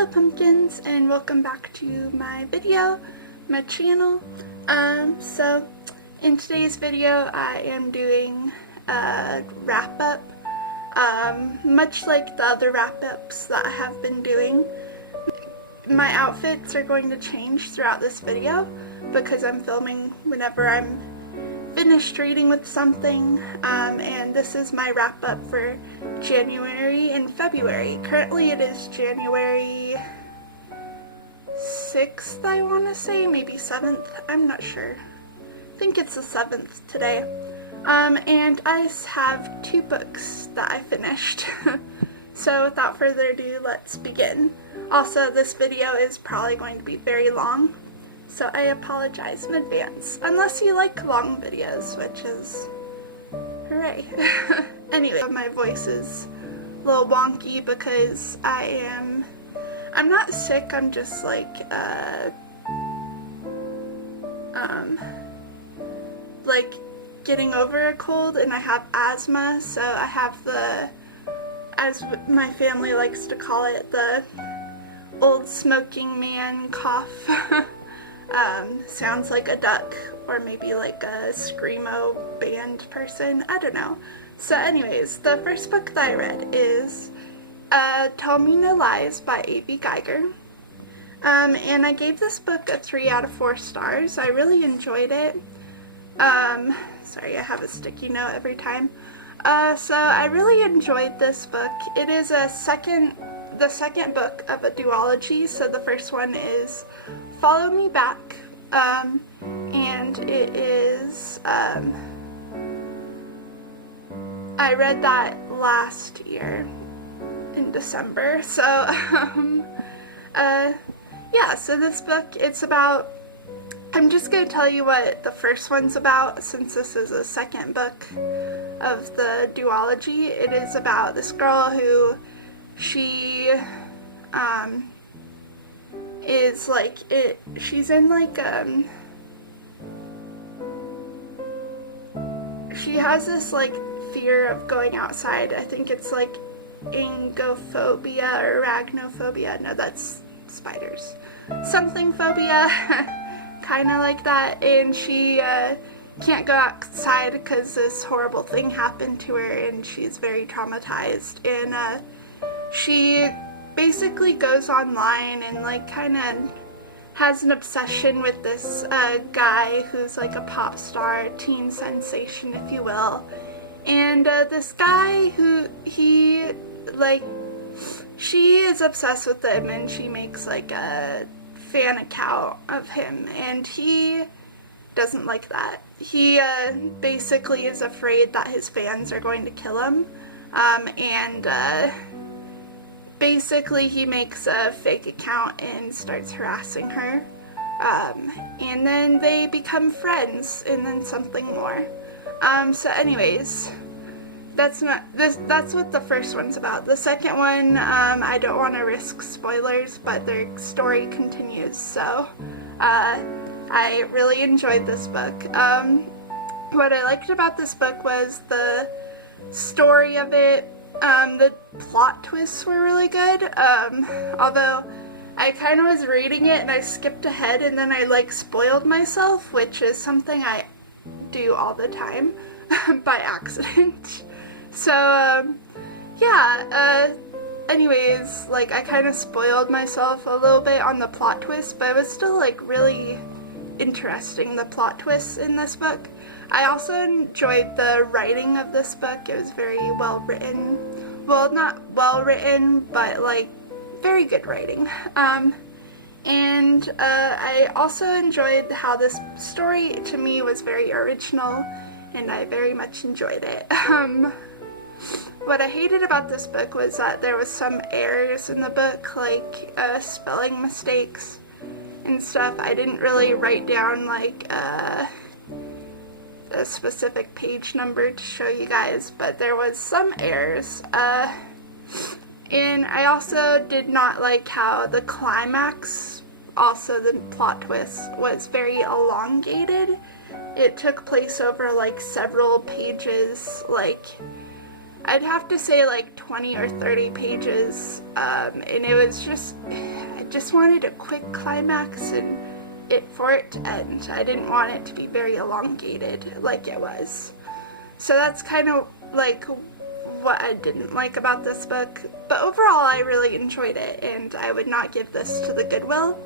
Hello pumpkins, and welcome back to my video, my channel. So in today's video I am doing a wrap-up, much like the other wrap-ups that I have been doing. My outfits are going to change throughout this video because I'm filming whenever I'm finished reading with something, and this is my wrap-up for January and February. Currently it is January 6th, I want to say, maybe 7th, I'm not sure. I think it's the 7th today. And I have 2 books that I finished. So without further ado, let's begin. Also, this video is probably going to be very long, so I apologize in advance, unless you like long videos, which is hooray. Anyway, my voice is a little wonky because I'm not sick, I'm just like getting over a cold, and I have asthma, so I have the, as my family likes to call it, the old smoking man cough. Sounds like a duck, or maybe like a screamo band person, I don't know. So anyways, the first book that I read is Tell Me No Lies by A.B. Geiger. And I gave this book a 3 out of 4 stars. I really enjoyed it. Sorry, I have a sticky note every time. So I really enjoyed this book. It is the second book of a duology. So the first one is Follow Me Back, and it is, I read that last year in December, so, yeah, so this book, it's about, I'm just going to tell you what the first one's about, since this is the second book of the duology. It is about this girl who, she, is like, she's in like, she has this like fear of going outside. I think it's like angophobia or arachnophobia. No, that's spiders. Something phobia, kind of like that, and she can't go outside because this horrible thing happened to her, and she's very traumatized, and she basically goes online and like kind of has an obsession with this guy who's like a pop star, teen sensation, if you will. And this guy who she is obsessed with him, and she makes like a fan account of him, and he doesn't like that. He basically is afraid that his fans are going to kill him, and basically he makes a fake account and starts harassing her, and then they become friends, and then something more. So anyways, that's what the first one's about. The second one, I don't want to risk spoilers, but their story continues, so I really enjoyed this book. What I liked about this book was the story of it. The plot twists were really good, although I kind of was reading it and I skipped ahead and then I like spoiled myself, which is something I do all the time by accident. So yeah, anyways, like I kind of spoiled myself a little bit on the plot twist, but it was still like really interesting, the plot twists in this book. I also enjoyed the writing of this book. It was very well written. Well, not well written, but like very good writing. And I also enjoyed how this story to me was very original, and I very much enjoyed it. What I hated about this book was that there was some errors in the book, like spelling mistakes and stuff. I didn't really write down like a specific page number to show you guys, but there was some errors, and I also did not like how the climax, also the plot twist, was very elongated. It took place over like several pages. Like I'd have to say like 20 or 30 pages, and it was just, I just wanted a quick climax and for it to end. I didn't want it to be very elongated like it was. So that's kind of like what I didn't like about this book, but overall I really enjoyed it, and I would not give this to the Goodwill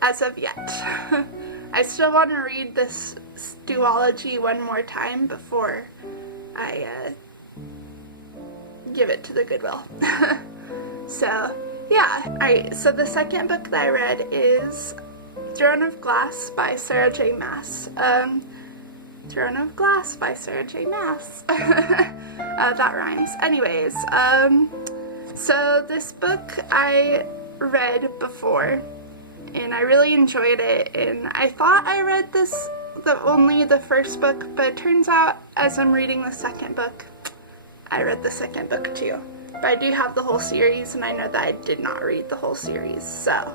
as of yet. I still want to read this duology one more time before I give it to the Goodwill. So yeah, alright, so the second book that I read is Joan of Glass by Sarah J. Maas. Joan of Glass by Sarah J. Maas. That rhymes. Anyways, so this book I read before, and I really enjoyed it, and I thought I read only the first book, but it turns out as I'm reading the second book, I read the second book too. But I do have the whole series, and I know that I did not read the whole series, so.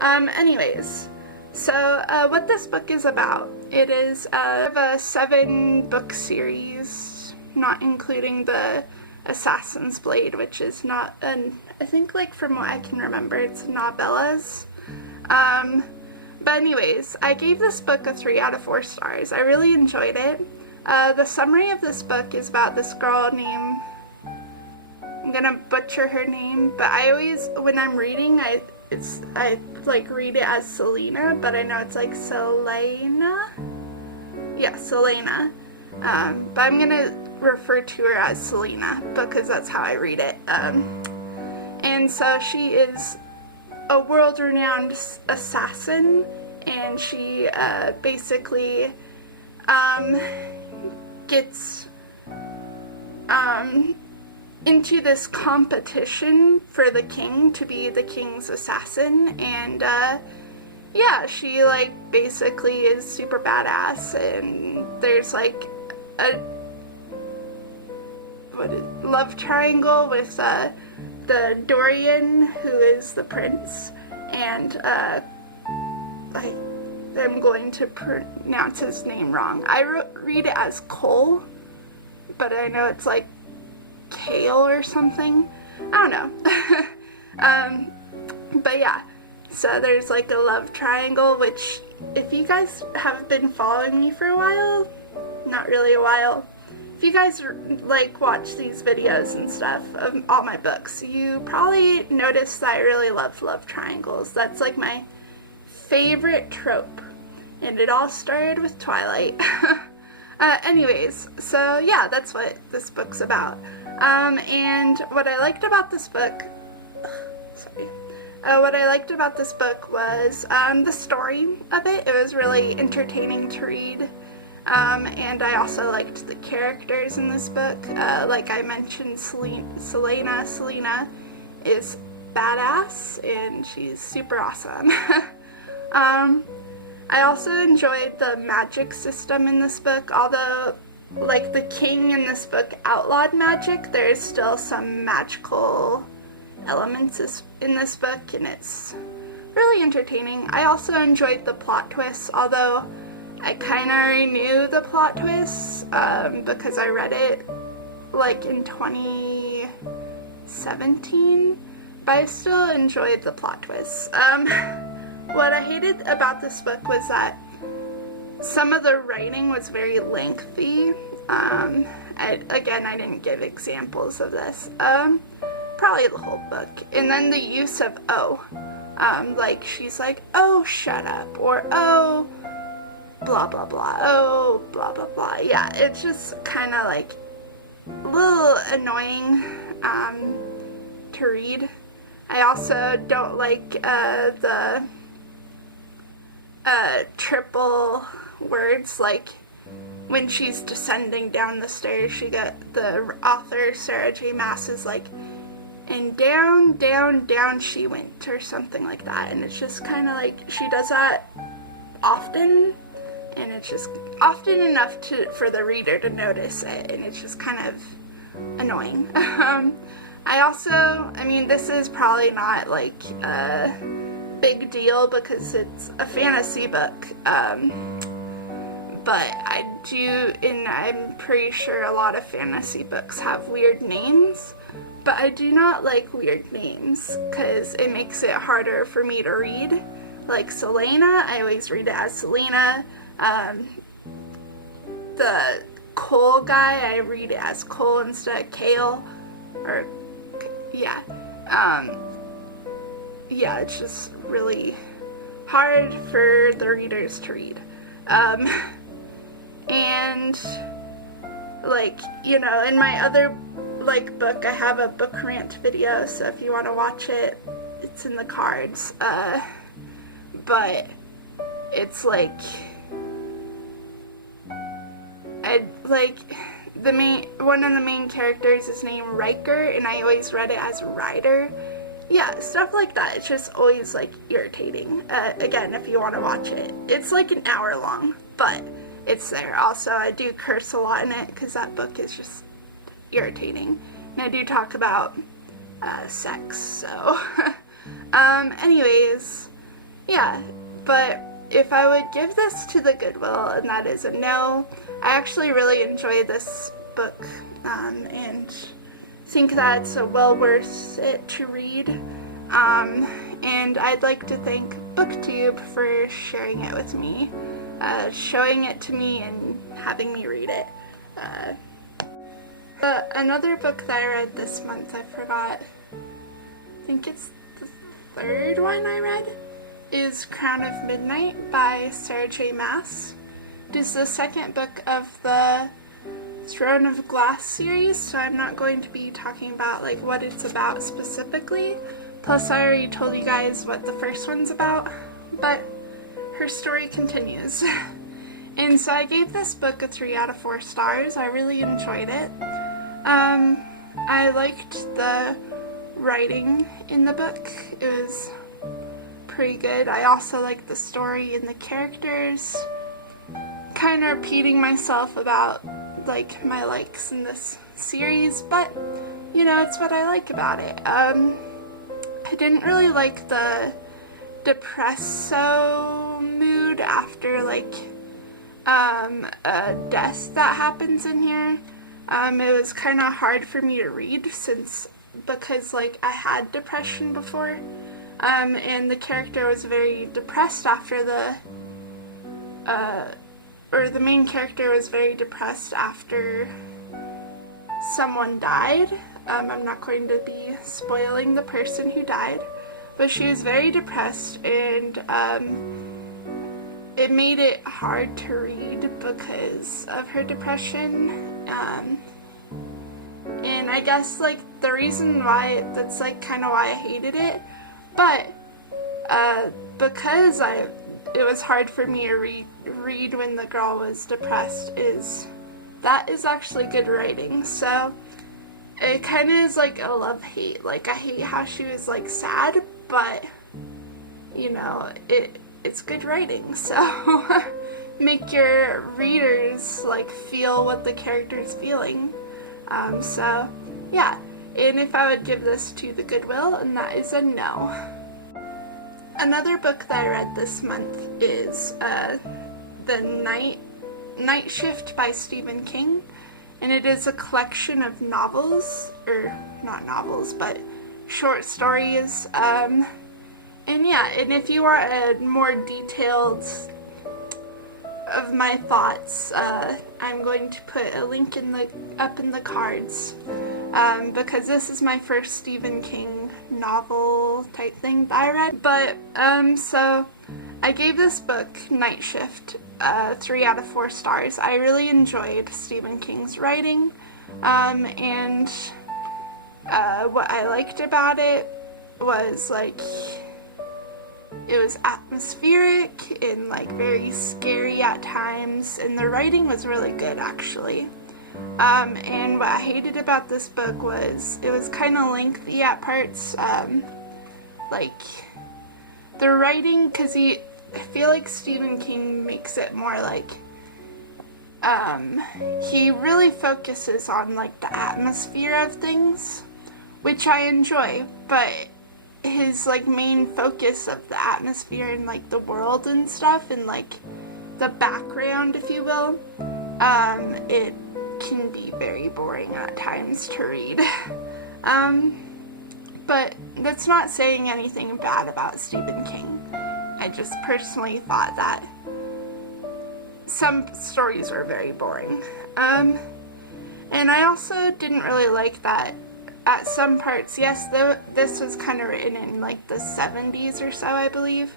Anyways, so what this book is about, it is a 7-book series, not including the Assassin's Blade, which is not I think, like, from what I can remember, it's novellas. But anyways, I gave this book a 3 out of 4 stars. I really enjoyed it. The summary of this book is about this girl named, I'm gonna butcher her name, but I always, when I'm reading, I like read it as Selena, but I know it's like Selena. Yeah, Selena. But I'm gonna refer to her as Selena because that's how I read it. And so she is a world-renowned assassin, and she basically gets into this competition for the king to be the king's assassin, and yeah, she like basically is super badass, and there's like a love triangle with the Dorian, who is the prince, and I'm going to pronounce his name wrong. I read it as Cole, but I know it's like Kale or something. I don't know. But yeah, so there's like a love triangle, which if you guys have been following me for a while, not really a while, if you guys like watch these videos and stuff of all my books, you probably noticed that I really love love triangles. That's like my favorite trope, and it all started with Twilight. Anyways, so yeah, that's what this book's about. And what I liked about this book, what I liked about this book was the story of it. It was really entertaining to read. And I also liked the characters in this book. Like I mentioned, Selena is badass, and she's super awesome. I also enjoyed the magic system in this book. Although, like, the king in this book outlawed magic, there's still some magical elements in this book, and it's really entertaining. I also enjoyed the plot twists, although I kind of already knew the plot twists because I read it like in 2017, but I still enjoyed the plot twists. What I hated about this book was that some of the writing was very lengthy. I didn't give examples of this. Probably the whole book. And then the use of "oh." Like, she's like, "Oh, shut up," or "Oh, blah blah blah, oh, blah blah blah." Yeah, it's just kind of like a little annoying to read. I also don't like the triple words, like when she's descending down the stairs, the author Sarah J. Maas is like, "and down, down, down she went," or something like that, and it's just kind of like she does that often, and it's just often enough for the reader to notice it, and it's just kind of annoying. I mean, this is probably not like a big deal because it's a fantasy book, but I do, and I'm pretty sure a lot of fantasy books have weird names, but I do not like weird names because it makes it harder for me to read. Like Selena, I always read it as Selena. The Cole guy, I read it as Cole instead of Kale, or, yeah. Yeah, it's just really hard for the readers to read. And, like, you know, in my other, like, book, I have a book rant video, so if you want to watch it, it's in the cards. But it's, like, one of the main characters is named Riker, and I always read it as Ryder. Yeah, stuff like that. It's just always, like, irritating. Again, if you want to watch it. It's, like, an hour long, but it's there. Also, I do curse a lot in it, because that book is just irritating. And I do talk about sex, so. Anyways, yeah, but if I would give this to the Goodwill, and that is a no, I actually really enjoyed this book, and think that it's well worth it to read, and I'd like to thank BookTube for sharing it with me, showing it to me and having me read it. Another book that I read this month, I forgot, I think it's the third one I read, is Crown of Midnight by Sarah J. Maas. It is the second book of the Joan of Glass series, so I'm not going to be talking about like what it's about specifically. Plus I already told you guys what the first one's about, but her story continues. And so I gave this book a 3 out of 4 stars. I really enjoyed it. I liked the writing in the book. It was pretty good. I also liked the story and the characters. Kind of repeating myself about like my likes in this series, but you know, it's what I like about it. I didn't really like the depresso mood after like a death that happens in here. It was kind of hard for me to read because like I had depression before, and the character was very depressed after the main character was very depressed after someone died. I'm not going to be spoiling the person who died, but she was very depressed, and it made it hard to read because of her depression. And I guess like the reason why, that's like kind of why I hated it, but because it was hard for me to read when the girl was depressed, that is actually good writing. So it kind of is like a love-hate. Like I hate how she was like sad, but you know, it's good writing. So make your readers like feel what the character's feeling. So yeah, and if I would give this to the Goodwill, and that is a no. Another book that I read this month is The Night Shift by Stephen King, and it is a collection of novels, or not novels, but short stories, and yeah, and if you want a more detailed of my thoughts, I'm going to put a link up in the cards, because this is my first Stephen King novel type thing that I read. But so I gave this book, Night Shift, 3 out of 4 stars. I really enjoyed Stephen King's writing, and what I liked about it was like it was atmospheric and like very scary at times, and the writing was really good actually. And what I hated about this book was it was kind of lengthy at parts, like the writing, because I feel like Stephen King makes it more like, he really focuses on like the atmosphere of things, which I enjoy, but his like main focus of the atmosphere and like the world and stuff, and like the background, if you will, it can be very boring at times to read. But that's not saying anything bad about Stephen King. I just personally thought that some stories were very boring. And I also didn't really like that at some parts, yes, this was kind of written in like the 70s or so, I believe.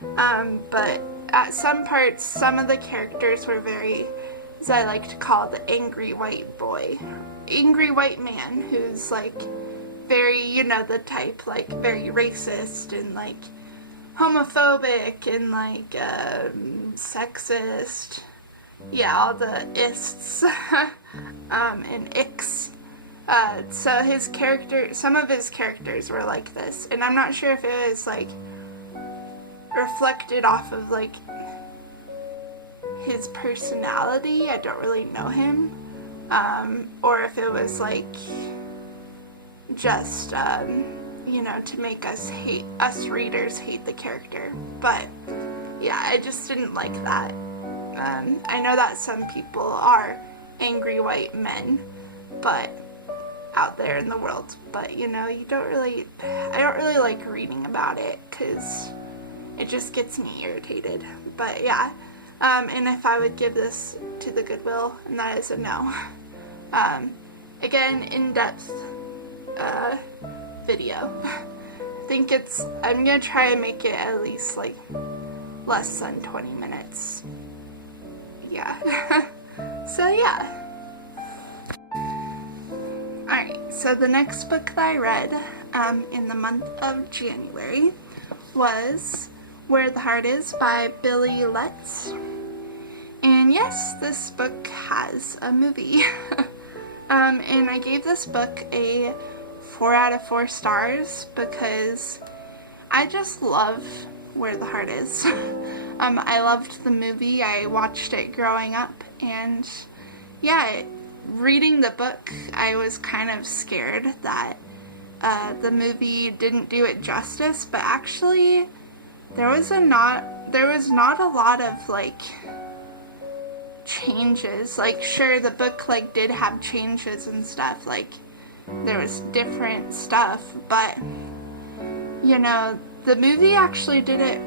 But at some parts, some of the characters were very, as I like to call, the angry white man, who's like very, you know, the type, like very racist and like homophobic and like sexist. Yeah, all the ists and icks. So his character, some of his characters were like this, and I'm not sure if it was like reflected off of like his personality. I don't really know him, or if it was like just you know, to make us readers hate the character. But yeah, I just didn't like that. I know that some people are angry white men, but out there in the world, but you know, I don't really like reading about it because it just gets me irritated. But yeah, and if I would give this to the Goodwill, and that is a no. Again, in-depth video. I think I'm gonna try and make it at least like less than 20 minutes. Yeah. So yeah. Alright, so the next book that I read in the month of January was Where the Heart Is by Billy Letts. And yes, this book has a movie. And I gave this book a 4 out of 4 stars because I just love Where the Heart Is. I loved the movie. I watched it growing up, and yeah, reading the book, I was kind of scared that the movie didn't do it justice, but actually there was not a lot of like changes. Like, sure, the book like did have changes and stuff, like there was different stuff, but you know, the movie actually did it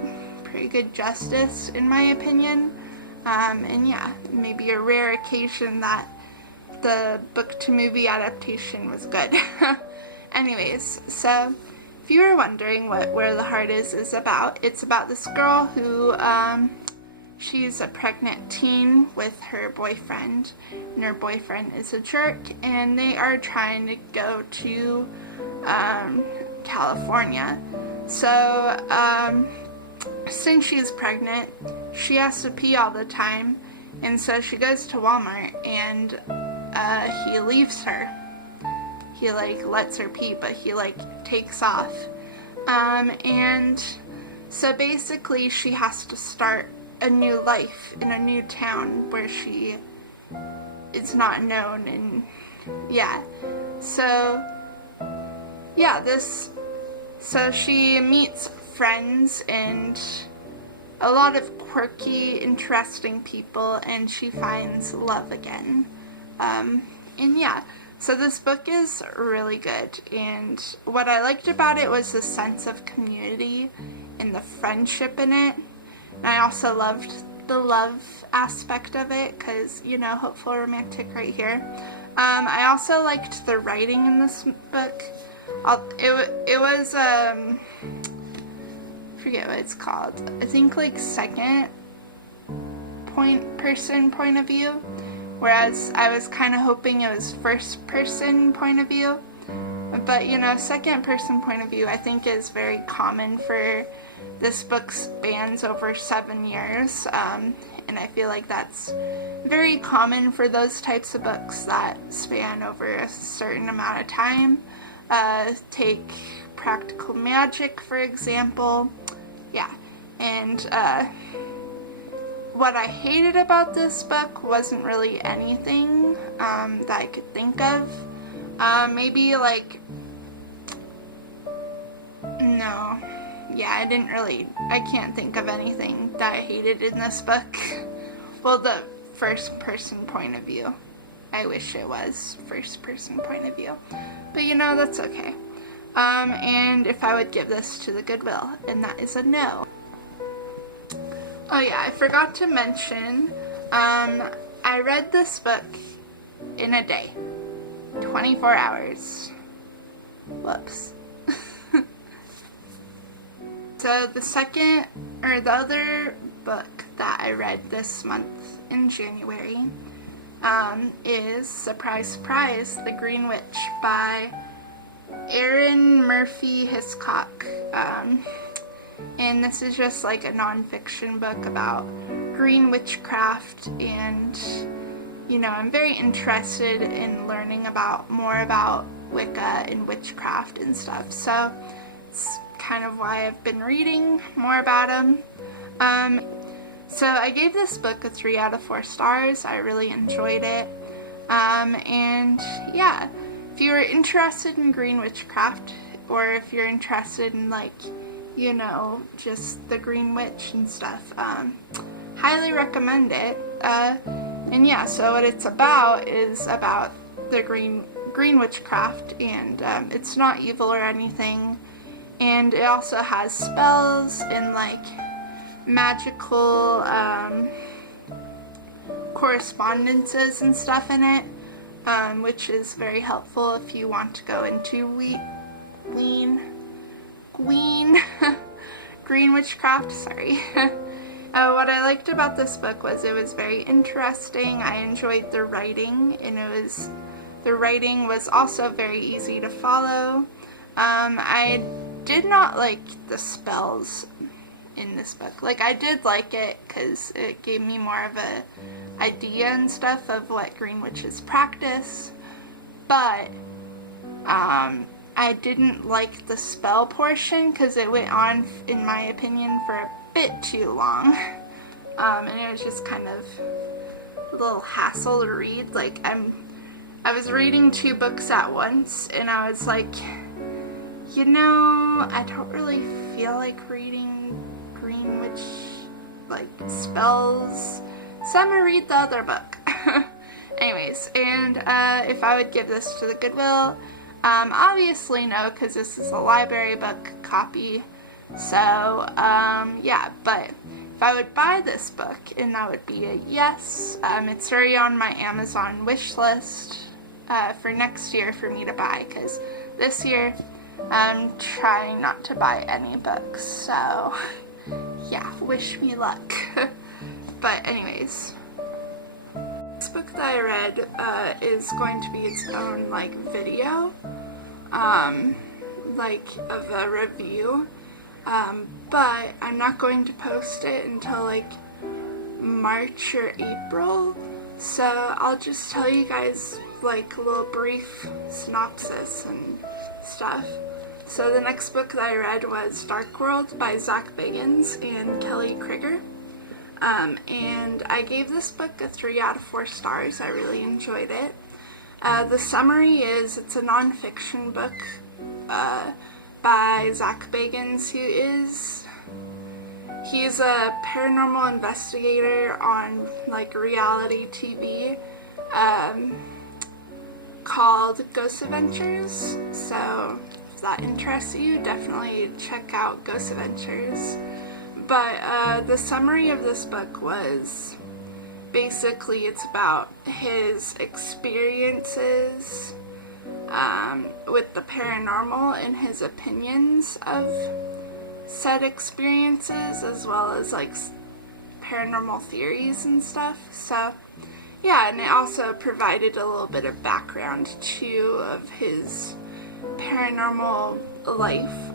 pretty good justice in my opinion. And yeah, maybe a rare occasion that the book to movie adaptation was good. Anyways, so if you were wondering what Where the Heart Is about, it's about this girl who she's a pregnant teen with her boyfriend, and her boyfriend is a jerk, and they are trying to go to California. So since she's pregnant, she has to pee all the time, and so she goes to Walmart, and he leaves her. He like lets her pee, but he like takes off. And so basically she has to start a new life in a new town where she is not known, and yeah. So yeah, so she meets friends and a lot of quirky, interesting people, and she finds love again. And yeah, so this book is really good, and what I liked about it was the sense of community and the friendship in it. And I also loved the love aspect of it, because, you know, hopeful romantic right here. I also liked the writing in this book. It was, I forget what it's called. I think like second person point of view, whereas I was kind of hoping it was first person point of view. But you know, second person point of view I think is very common for this book. Spans over 7 years, and I feel like that's very common for those types of books that span over a certain amount of time. Take Practical Magic, for example. Yeah, and what I hated about this book wasn't really anything that I could think of. Maybe like, no, yeah, I can't think of anything that I hated in this book. Well, the first person point of view. I wish it was first person point of view. But you know, that's okay. And if I would give this to the Goodwill, and that is a no. Oh yeah, I forgot to mention, I read this book in a day. 24 hours. Whoops. So the other book that I read this month in January is, surprise, surprise, The Greenwich by Erin Murphy Hiscock. And this is just like a non-fiction book about green witchcraft, and you know, I'm very interested in learning more about Wicca and witchcraft and stuff, so it's kind of why I've been reading more about them. So I gave this book a 3 out of 4 stars. I really enjoyed it. And yeah, if you are interested in green witchcraft, or if you're interested in, like, you know, just the Green Witch and stuff, highly recommend it. And yeah, so what it's about is about the green witchcraft, and it's not evil or anything, and it also has spells and like magical correspondences and stuff in it, which is very helpful if you want to go into green witchcraft, sorry. What I liked about this book was it was very interesting. I enjoyed the writing, and the writing was also very easy to follow. I did not like the spells in this book. Like, I did like it because it gave me more of a idea and stuff of what green witches practice, but I didn't like the spell portion because it went on, in my opinion, for a bit too long, and it was just kind of a little hassle to read. Like, I was reading 2 books at once, and I was like, you know, I don't really feel like reading green witch, like, spells, so I'm gonna read the other book. Anyways, and if I would give this to the Goodwill, obviously no, because this is a library book copy, so yeah, but if I would buy this book, and that would be a yes. It's already on my Amazon wish list for next year for me to buy, because this year I'm trying not to buy any books, so yeah, wish me luck. But anyways, this book that I read is going to be its own, like, video, like, of a review, but I'm not going to post it until, like, March or April, so I'll just tell you guys, like, a little brief synopsis and stuff. So the next book that I read was Dark World by Zach Bagans and Kelly Krieger. And I gave this book a 3 out of 4 stars. I really enjoyed it. The summary is, it's a non-fiction book by Zach Bagans, he's a paranormal investigator on, like, reality TV called Ghost Adventures. So if that interests you, definitely check out Ghost Adventures. But the summary of this book was, basically it's about his experiences with the paranormal and his opinions of said experiences, as well as, like, paranormal theories and stuff. So yeah, and it also provided a little bit of background too of his paranormal life.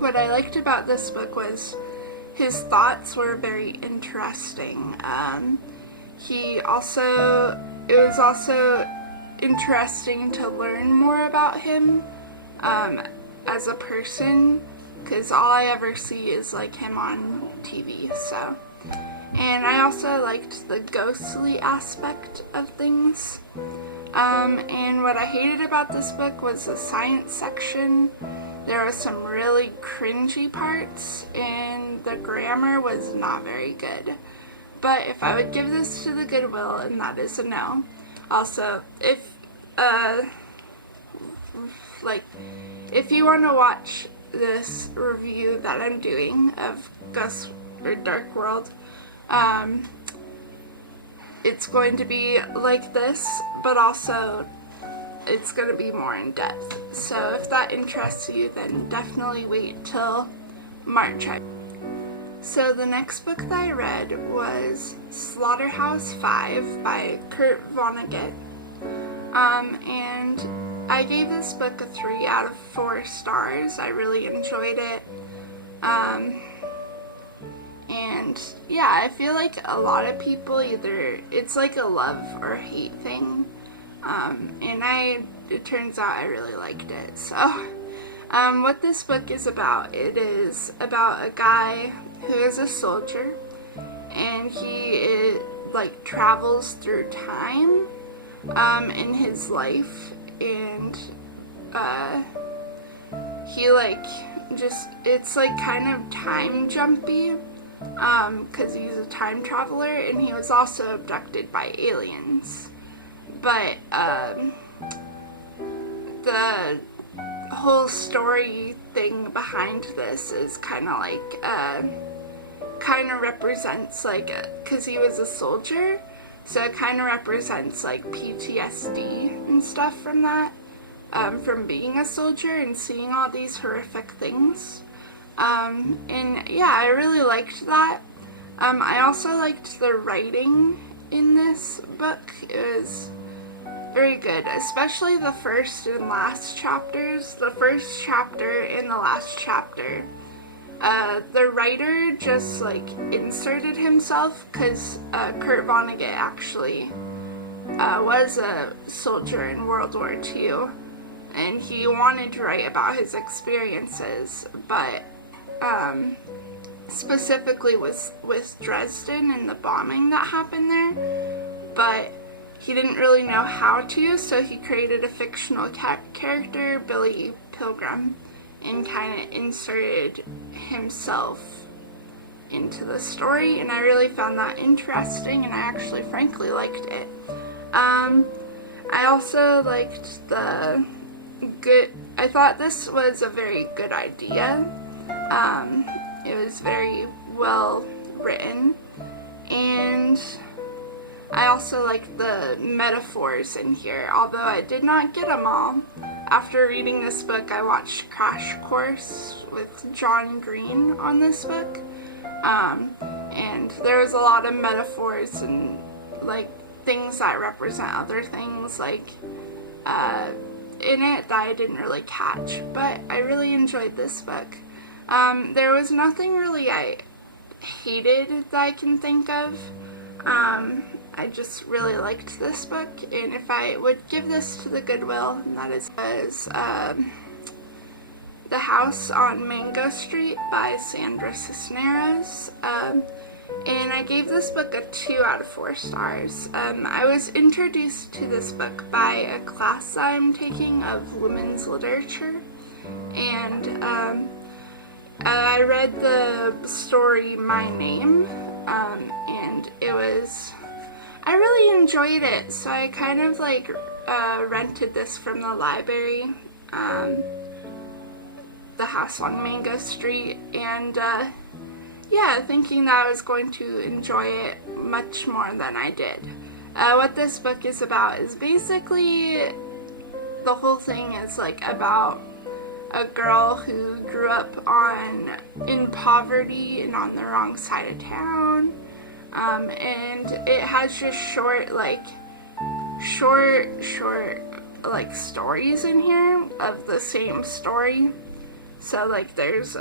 What I liked about this book was his thoughts were very interesting. It was also interesting to learn more about him as a person, because all I ever see is, like, him on TV, so. And I also liked the ghostly aspect of things. And what I hated about this book was the science section. there was some really cringy parts, and the grammar was not very good. But if I would give this to the Goodwill, and that is a no. Also, if you want to watch this review that I'm doing of Ghost or Dark World, it's going to be like this, but also it's going to be more in depth. So if that interests you, then definitely wait till March. So the next book that I read was Slaughterhouse-Five by Kurt Vonnegut. And I gave this book a 3 out of 4 stars. I really enjoyed it. And yeah, I feel like a lot of people it's like a love or hate thing. And it turns out I really liked it. So, what this book is about, it is about a guy who is a soldier, and he travels through time, in his life, and, it's kind of time jumpy, because he's a time traveler, and he was also abducted by aliens. But, the whole story thing behind this is kind of represents, because he was a soldier, so it kind of represents, PTSD and stuff from that, from being a soldier and seeing all these horrific things. And yeah, I really liked that. I also liked the writing in this book. It was very good, especially the first and last chapters. The first chapter and the last chapter, the writer just inserted himself, because Kurt Vonnegut actually was a soldier in World War II, and he wanted to write about his experiences, but specifically with Dresden and the bombing that happened there, but he didn't really know how to, so he created a fictional character, Billy Pilgrim, and kind of inserted himself into the story, and I really found that interesting, and I actually frankly liked it. I also liked I thought this was a very good idea. It was very well written, and I also like the metaphors in here, although I did not get them all. After reading this book, I watched Crash Course with John Green on this book, and there was a lot of metaphors and things that represent other things in it that I didn't really catch, but I really enjoyed this book. There was nothing really I hated that I can think of. I just really liked this book, and if I would give this to the Goodwill, that is The House on Mango Street by Sandra Cisneros, and I gave this book a 2 out of 4 stars. I was introduced to this book by a class I'm taking of women's literature, and I read the story My Name, and I really enjoyed it, so I kind of rented this from the library, The House on Mango Street, and yeah, thinking that I was going to enjoy it much more than I did. What this book is about is basically, the whole thing is about a girl who grew up in poverty and on the wrong side of town. And it has just short stories in here of the same story. So there's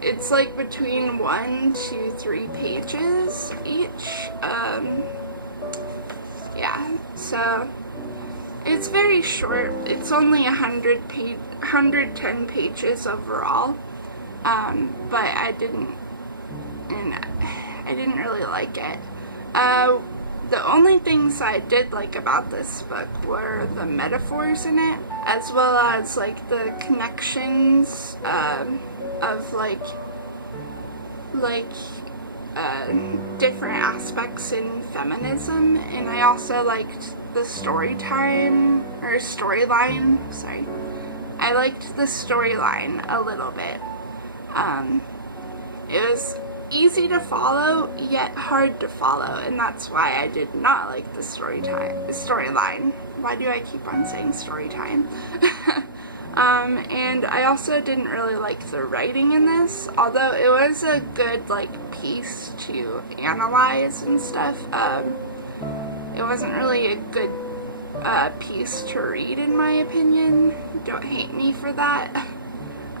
it's between 1 to 3 pages each. Yeah, so it's very short. It's only 110 pages overall, but I didn't really like it. The only things I did like about this book were the metaphors in it, as well as like the connections of different aspects in feminism, and I also liked the storyline. Sorry, I liked the storyline a little bit. It was easy to follow, yet hard to follow, and that's why I did not like the storyline. Why do I keep on saying story time? And I also didn't really like the writing in this, although it was a good, like, piece to analyze and stuff. It wasn't really a good piece to read, in my opinion. Don't hate me for that.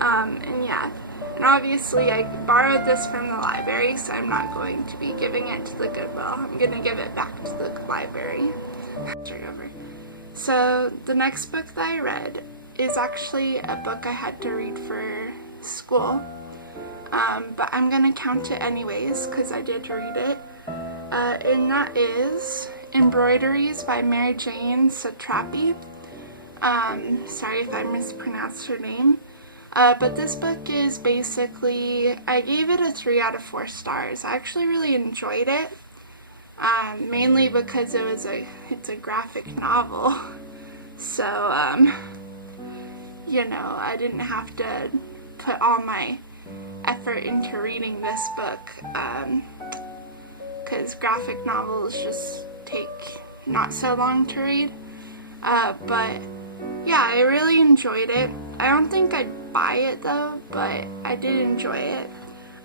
And yeah. And obviously I borrowed this from the library, so I'm not going to be giving it to the Goodwill. I'm going to give it back to the library. Straight over. So the next book that I read is actually a book I had to read for school. But I'm going to count it anyways, because I did read it. And that is Embroideries by Mary Jane Satrapi. Sorry if I mispronounced her name. But this book is basically, I gave it a 3 out of 4 stars. I actually really enjoyed it, mainly because it's a graphic novel, so, you know, I didn't have to put all my effort into reading this book, because graphic novels just take not so long to read, but yeah, I really enjoyed it. I don't think I'd buy it though, but I did enjoy it.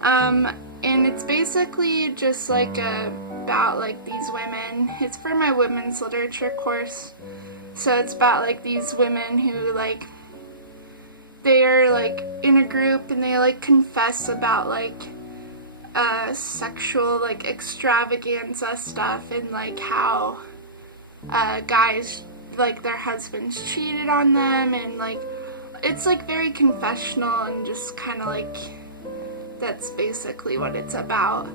And it's basically just like about like these women. It's for my women's literature course, so it's about like these women who like they are like in a group and they like confess about like sexual like extravaganza stuff, and like how guys, like their husbands cheated on them, and like it's like very confessional and just kind of like that's basically what it's about.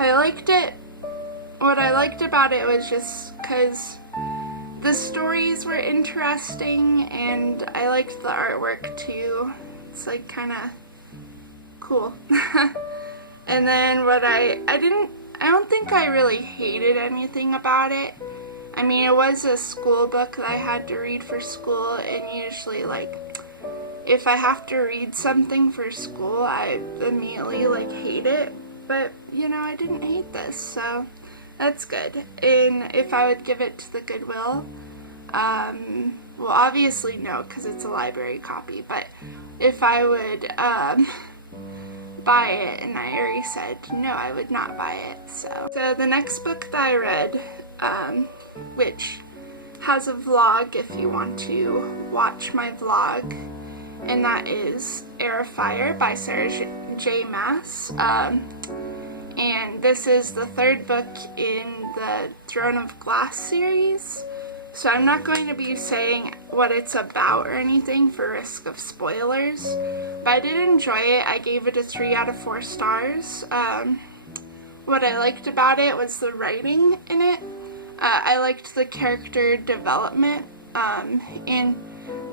I liked it. What I liked about it was just because the stories were interesting, and I liked the artwork too. It's like kind of cool. And then what I don't think I really hated anything about it. I mean, it was a school book that I had to read for school, and usually, like, if I have to read something for school, I immediately, like, hate it. But, you know, I didn't hate this, so that's good. And if I would give it to the Goodwill, well, obviously no, because it's a library copy, but if I would, buy it, and I already said no, I would not buy it, so the next book that I read, which has a vlog if you want to watch my vlog, and that is Air of Fire by Sarah J. Maas. And this is the 3rd book in the Joan of Glass series, so I'm not going to be saying what it's about or anything for risk of spoilers, but I did enjoy it. I gave it a 3 out of 4 stars. What I liked about it was the writing in it. I liked the character development, and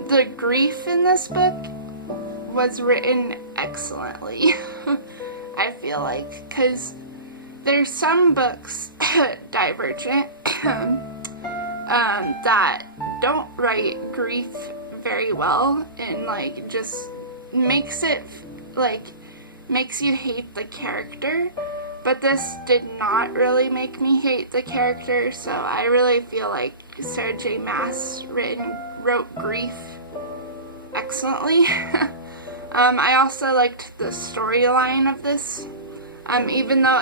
the grief in this book was written excellently, I feel like, because there's some books, Divergent, that don't write grief very well, and, like, just makes you hate the character. But this did not really make me hate the character, so I really feel like Sarah J. Maas wrote grief excellently. I also liked the storyline of this, even though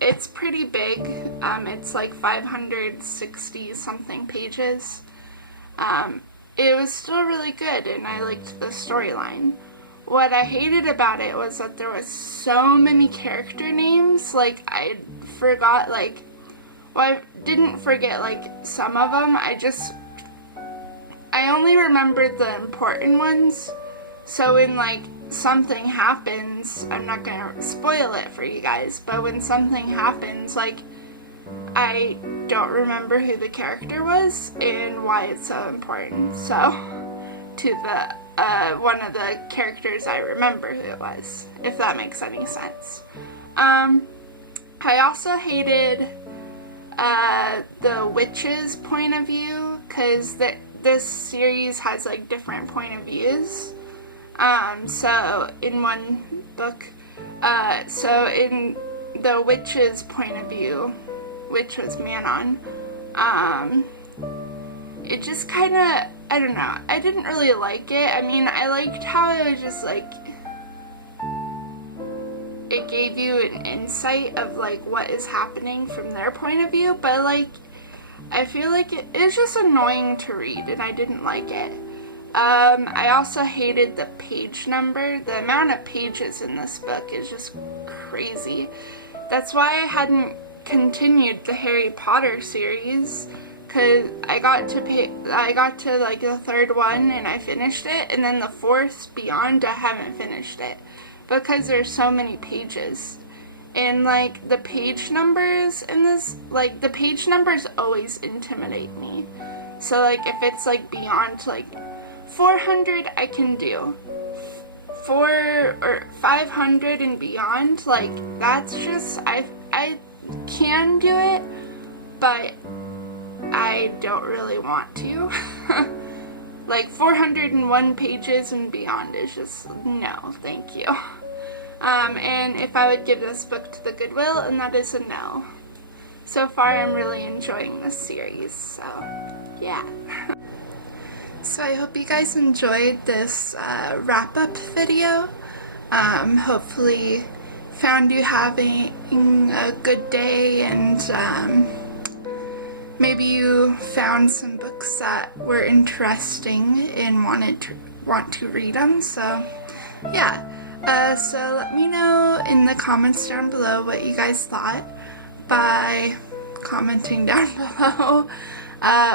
it's pretty big. It's like 560 something pages. It was still really good, and I liked the storyline. What I hated about it was that there was so many character names. Like, I forgot, like, well, I didn't forget, like, some of them. I only remembered the important ones. So when, like, something happens, I'm not gonna spoil it for you guys, but when something happens, like, I don't remember who the character was and why it's so important. So, to the one of the characters I remember who it was, if that makes any sense. I also hated the witch's point of view, because this series has like different point of views. So in one book, so in the witch's point of view, which was Manon, it just kind of, I don't know, I didn't really like it. I mean, I liked how it was just like, it gave you an insight of like what is happening from their point of view, but like, I feel like it is just annoying to read, and I didn't like it. I also hated the page number. The amount of pages in this book is just crazy. That's why I hadn't continued the Harry Potter series, because I got to like the third one and I finished it, and then the fourth beyond I haven't finished it, because there's so many pages. And like the page numbers in this, like the page numbers always intimidate me. So like if it's like beyond like 400, I can do. 400 or 500 and beyond, like that's just, I can do it, but I don't really want to. Like 401 pages and beyond is just, no, thank you. And if I would give this book to the Goodwill, and that is a no. So far I'm really enjoying this series, so yeah. So I hope you guys enjoyed this wrap-up video. Hopefully found you having a good day, and maybe you found some books that were interesting and want to read them. So yeah. So let me know in the comments down below what you guys thought by commenting down below,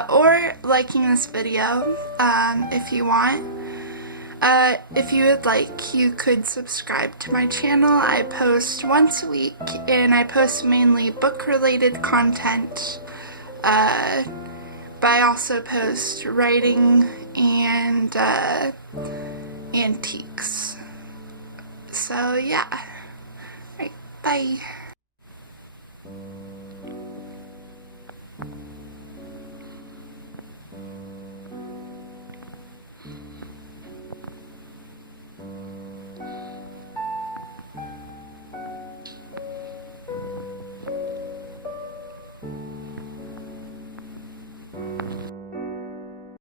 or liking this video if you want. If you would like, you could subscribe to my channel. I post once a week, and I post mainly book-related content, but I also post writing and antiques. So yeah, alright, bye.